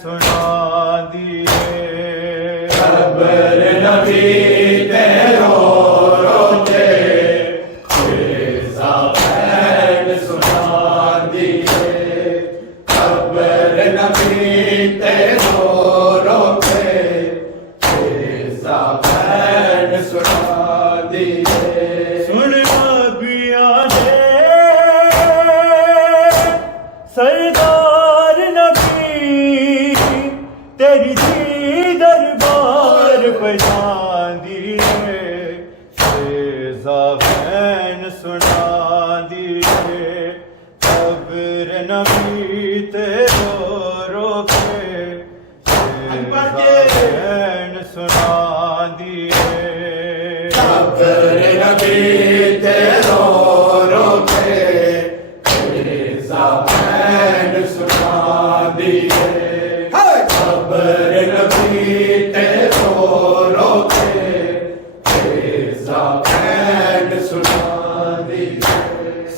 सुना दी खबर नबी तेरो रोते फिजा बैन सुना दिए खबर नबी तेरो रोते फिजा बैन सुना दिए सुन नबिया दे सरदार नबी तेरी थी दरबार पहचान दिए फिजा बैन सुना दिए खबर नबी तेरो रोके फिजा बैन सुना दिए खबर नबी तेरो रोते फिजा बैन सुना दिए खबर नबी तेरो रोते फिजा बैन सुना दिए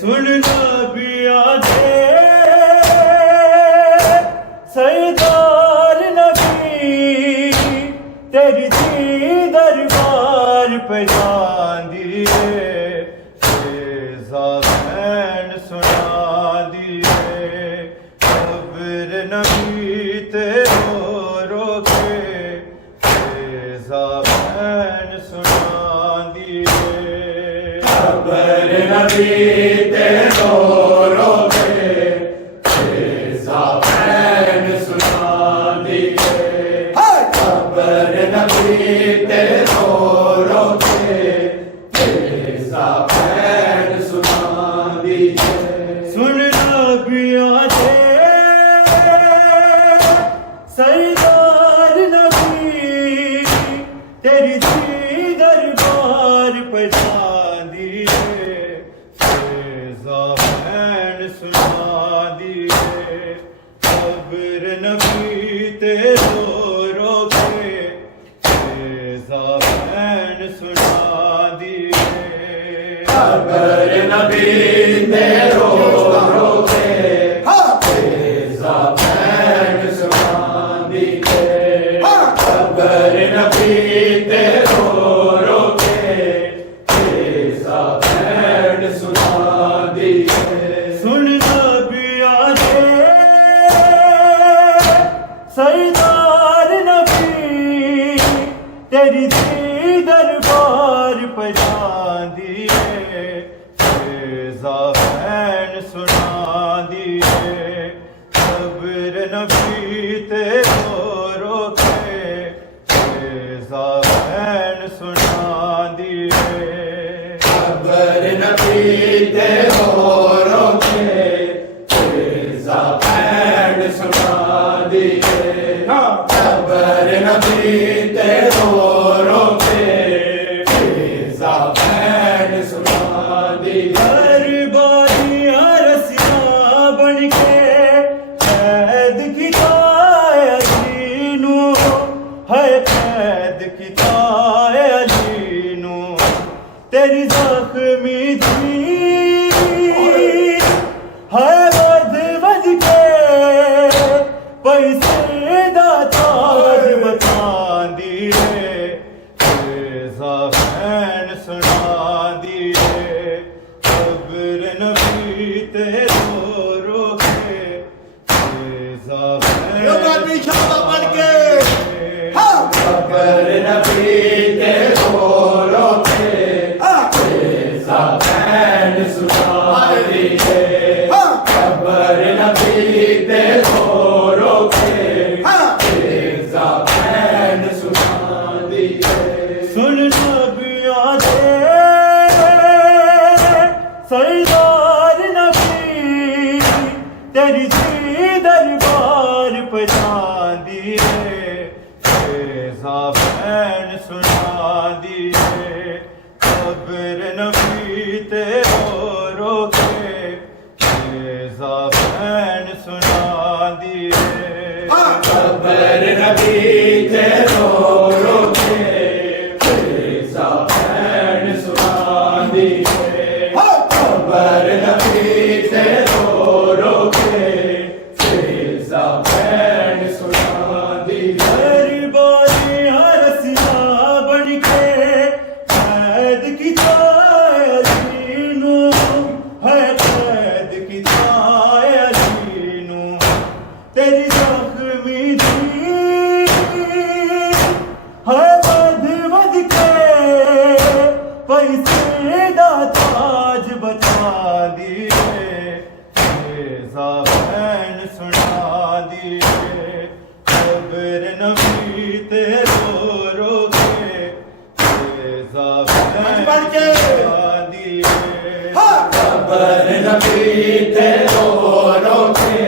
सुन नबिया दे सरदार नबी तेरी थी दरबार पहचान दिए फिजा बैन सुना दिए खबर नबी तेरो रोके फिजा बैन सुना दिए खबर नबी तेरो रोते फिजा बैन सुना दिए खबर नबी तेरो रोते फिजा बैन सुना दिए सुन नबिया दे सरदार नबी तेरी थी दरबार पहचान दिए फिजा बैन सुना दिए खबर नबी तेरो रोके फिजा बैन सुना दिए खबर नबी तेरो रोते फिजा बैन सुना दिए खबर नबी तेरो रोते फिजा बैन सुना दिए सुन नबिया दे सरदार नबी तेरी थी दरबार पहचान दिए फिजा बैन सुना दिए खबर नबी तेरो रोके फिजा बैन सुना दिए खबर नबी तेरो रोते फिजा बैन सुना दिए खबर नबी तेरो रोते फिजा बैन सुना दिए दरबारी रसिया बन के कैद किता अली नू है कैद किता अली नू तेरी जख्मी थी है वध वध के पैसे दातार बता दिए फिजा बैन सुना दिए खबर नबी तेरो रोके फिजा खबर नबी तेरो रोते फिजा बैन सुना दिए खबर नबी तेरो रोते फिजा बैन सुना दिए सुन नबिया दे सरदार नबी तेरी थी दरबार पहचान दिए फिजा बैन सुना दिए खबर नबी तेरो रोके फिजा बैन सुना दिए खबर नबी तेरो रोते फिजा बैन सुना दिए खबर नबी तेरो रोते फिजा बैन सुना दिए दरबारी रसिया तेरी जख्मी दी है बद बद के पैसे दा ताज बचा दिए ज़ाबैन सुना दिए खबर नबी ते रो रो के ज़ाबैन सुना दिए खबर नबी ते रो रो के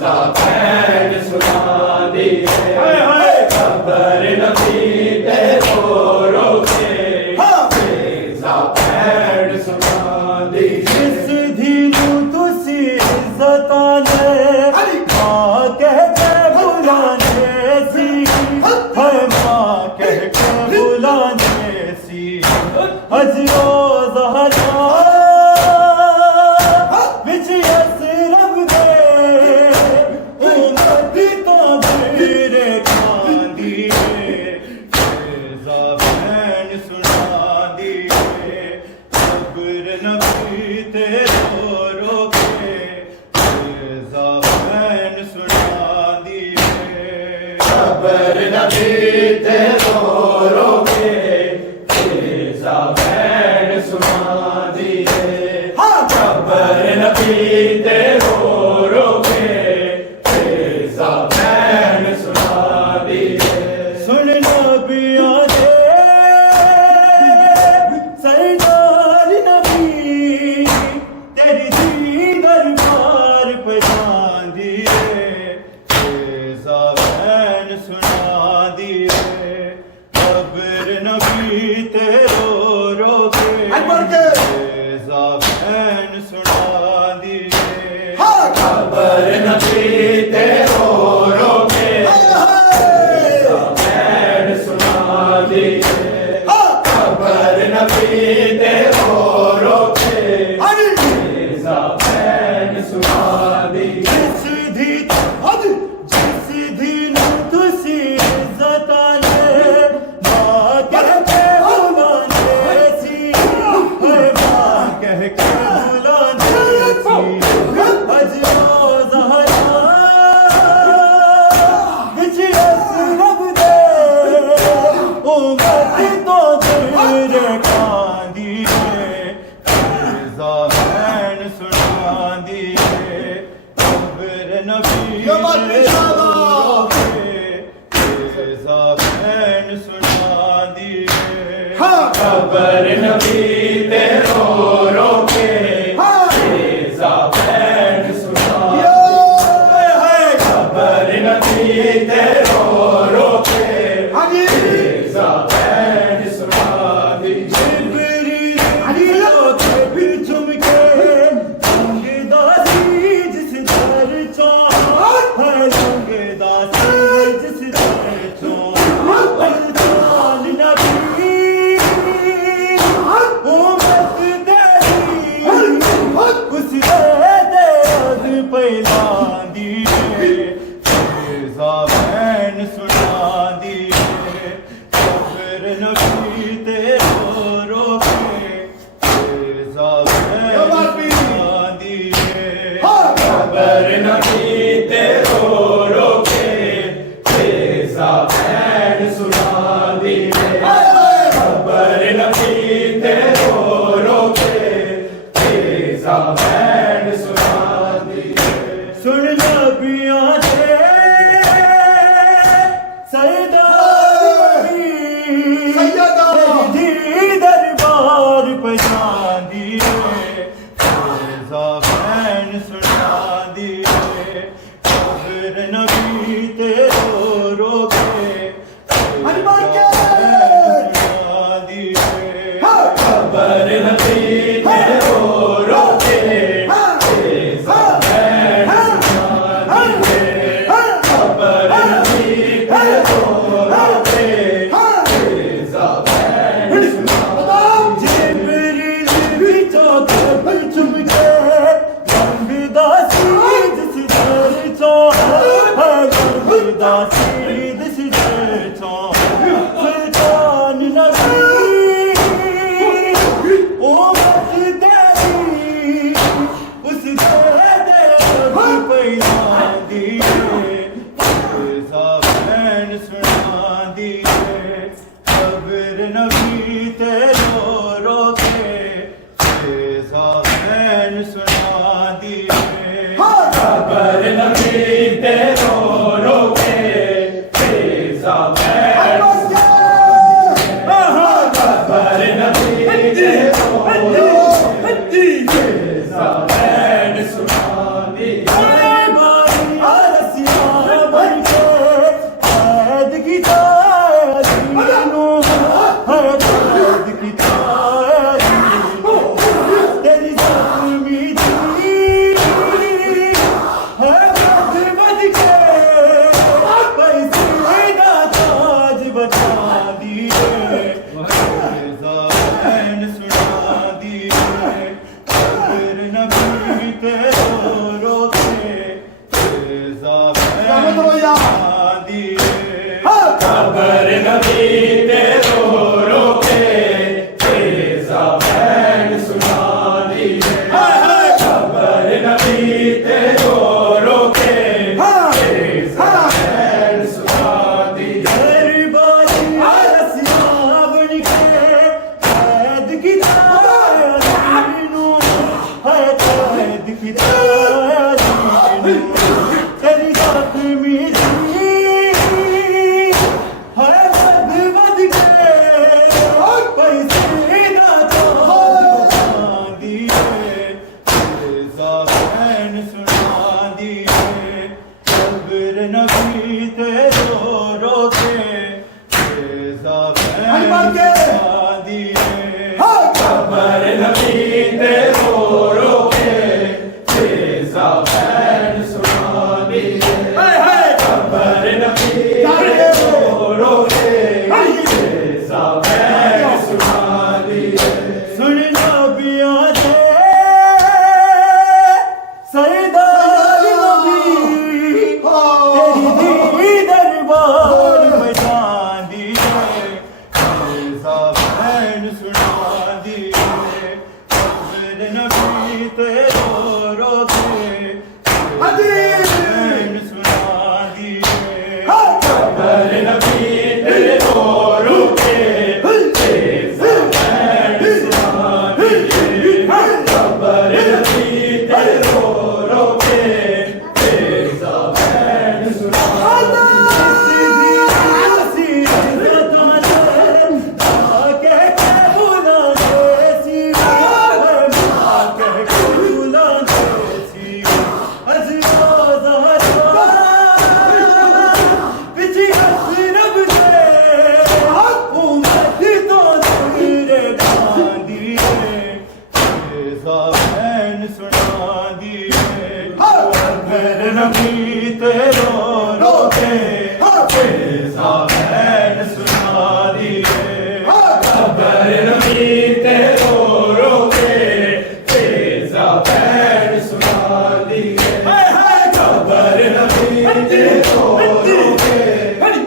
ज़ाबैन सुना दिए खबर नबी ते रो रो के ज़ाबैन सुना दिए जिस दीनू तुसी इज्जता ने मां कह के बुलाने सी है मां कह के बुलाने सी अजरो ज़हरा विच असरब दे उम्मत तो मेरे कांदी ज़ाबैन सुना दिए खबर नबी ते रो रो के ज़ाबैन सुना दिए खबर नबी ते रो रो के ज़ाबैन सुना दिए खबर नबी ते रो रो के ज़ाबैन सुना दिए सुन नबिया दे सरदार नबी तेरी दी दरबार पहचान दिए ज़ाबैन सुना दिए खबर नबी ते रो रो के ज़ाबैन सुना दिए खबर नबी ते रो रो के ज़ाबैन सुना दिए खबर नबी ते रो रो के ज़ाबैन सुना दिए जिस दीनू तुसी इज्जता ने मां कह के बुलाने सी है मां कह के बुलाने सी अजरो ज़हरा विच असरब दे उम्मत तो तेरे कांदी ज़ाबैन सुना दिए खबर नबी ज़ाबैन सुना दिए खबर नबी ते रो रो के ज़ाबैन सुना दिए खबर नबी ते रो रो के ज़ाबैन सुना दिए ज़ाबैन सुना दिए खबर नबी ते रो रो के ज़ाबैन सुना दिए खबर नबी ते रो रो के ज़ाबैन सुना दिए खबर नबी ते रो रो के ज़ाबैन सुना दिए सुन नबिया दे सरदार दी दरबार पहचान दिए ज़ाबैन सुना दिए खबर नबी ते रो रो के ज़ाबैन सुना दिए खबर नबी ते रो रो के ज़ाबैन सुना दिए खबर नबी ते रो रो के ज़ाबैन सुना जिब्रील भी चौथे पर चुम के रंगदासी जिस दर चो है रंगदासी जिस दर चो सुल्तान नबी ओ मत तेरी उस दे दे पैदा बताओ खबर नबी ते रो रो के तेजा बैन सुना दिए खबर नबी ते रो रो के तेजा बैन सुना दिए नबी तेरो रोते खबर नबी ते रो रो के तेजा बैन सुना दिए खबर नबी ते रो रो के तेजा बैन सुना दिए सुनना पिया दे सरदार नबी तेरी दरबार में चांदी तेजा बैन सुना दिए खबर नबी तेरो रोते बैन सुना दिए खबर नबी ते रो रो के तेजा बैन सुना दिए खबर नबी ते रो रो के तेजा बैन सुना नबी तेरो रोते तेजा बैन सुना दिए खबर नबी ते रो रो के तेजा बैन सुना दिए खबर नबी ते रो रो के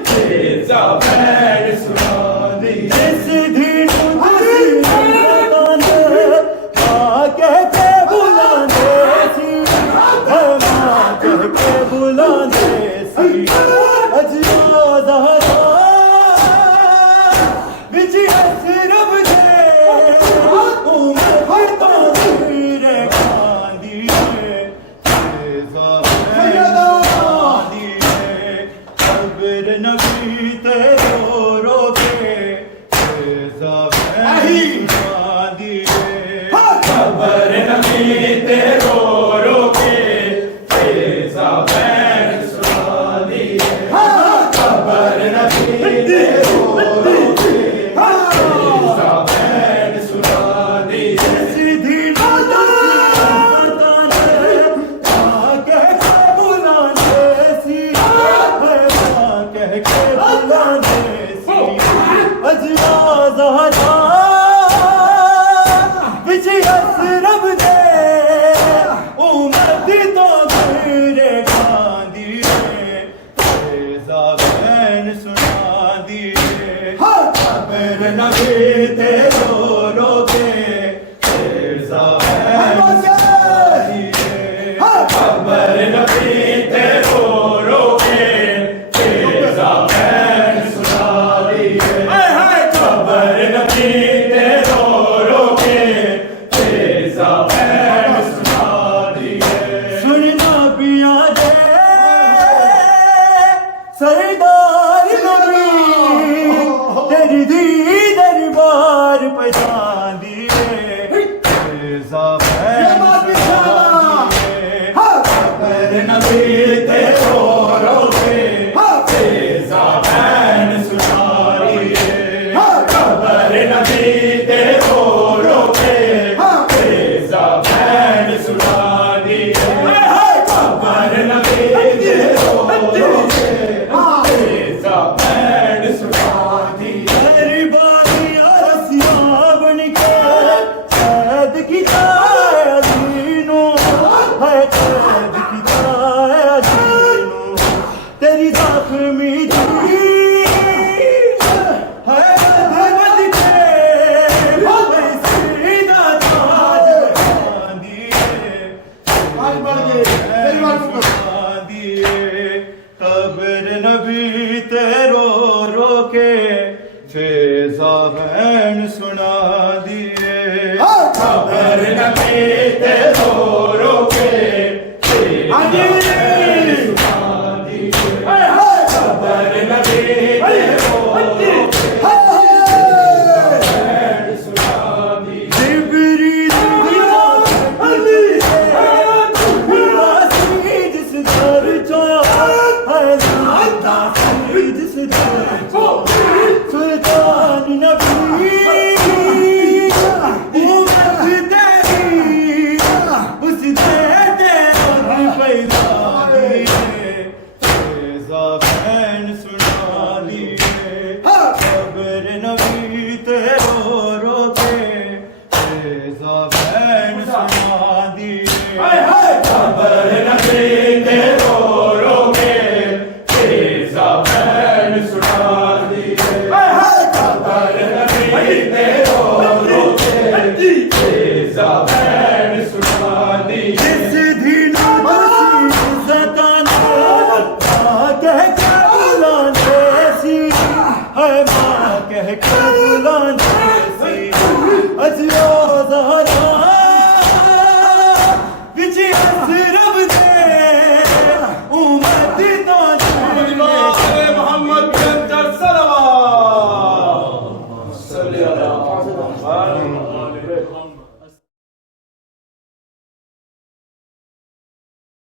तेजा बैन सुना दिए सीधी के बुलाने सी के बुलाने सी अजियो ज़हरा बिच हसरब दे उमर तो तेरे कांदी तेजा खबर नबी तेरो रोते तेजा खबर नबी ते रो रो के तेजा बैन सुना दिए खबर नबी ते रो रो के तेजा बैन सुना दिए सीधी बुलाने सी के बुलाने सी अजिया ज़हरा बिच हसरब दे उमर तो तेरे कांदी तेजा बैन सुना दिए खबर नबी तेरो रोते तेजा बैन सुना दिए खबर नबी ते रो रो के तेजा बैन सुना दिए खबर नबी ते रो रो के तेजा बैन सुना दिए सुनना पिया दे सरदार नबी तेरी दी दरबार खबर न पीते रो रो के आगे खबर न पीते रो रो के खबर न पीते रो रो के तेजा बहन सुना दी खबर न पीते रो रो के तेजा बहन सुना दी जिस दिन सताना कह के बुलाने सी है माँ कह के बुलाने सी अजियो ज़हरा बिची रब दे उम्मत तो मोहम्मद के अंदर सलवात